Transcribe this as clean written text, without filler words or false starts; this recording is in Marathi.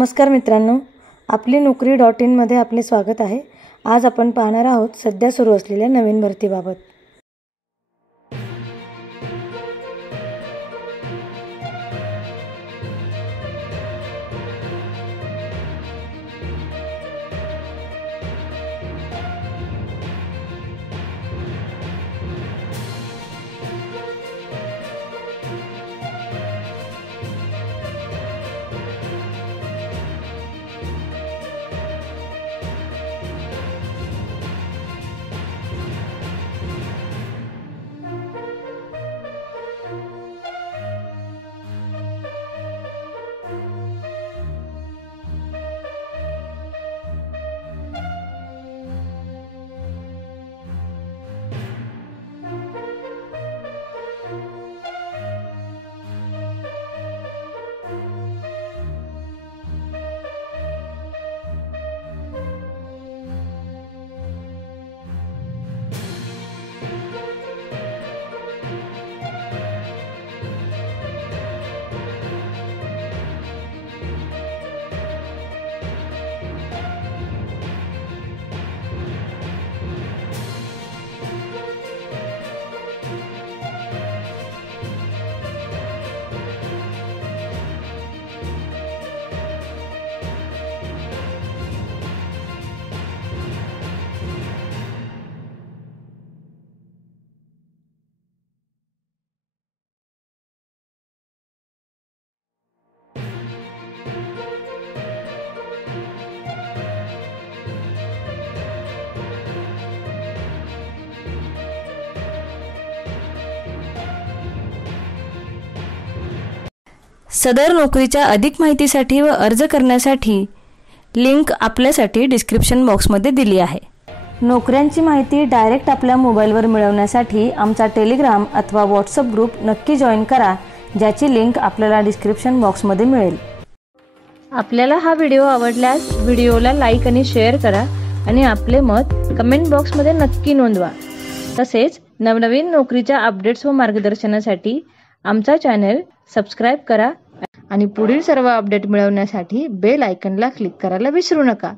नमस्कार मित्रांनो, आपली नोकरी.in मध्ये आपले स्वागत आहे। आज आपण पाहणार आहोत सध्या सुरू असलेल्या नवीन भरतीबाबत। सदर नोकरीच्या अधिक माहितीसाठी व अर्ज करण्यासाठी लिंक आपल्यासाठी डिस्क्रिप्शन बॉक्समध्ये दिली आहे। नोकऱ्यांची माहिती डायरेक्ट आपल्या मोबाईलवर मिळवण्यासाठी आमचा टेलिग्राम अथवा व्हॉट्सअप ग्रुप नक्की जॉइन करा, ज्याची लिंक आपल्याला डिस्क्रिप्शन बॉक्समध्ये मिळेल। आपल्याला हा व्हिडिओ आवडल्यास व्हिडिओला लाईक आणि शेअर करा आणि आपले मत कमेंट बॉक्समध्ये नक्की नोंदवा। तसेच नवनवीन नोकरीच्या अपडेट्स व मार्गदर्शनासाठी आमचा चॅनल सबस्क्राइब करा आणि पुढील सर्व अपडेट मिळवण्यासाठी बेल आयकॉनला क्लिक करायला विसरू नका।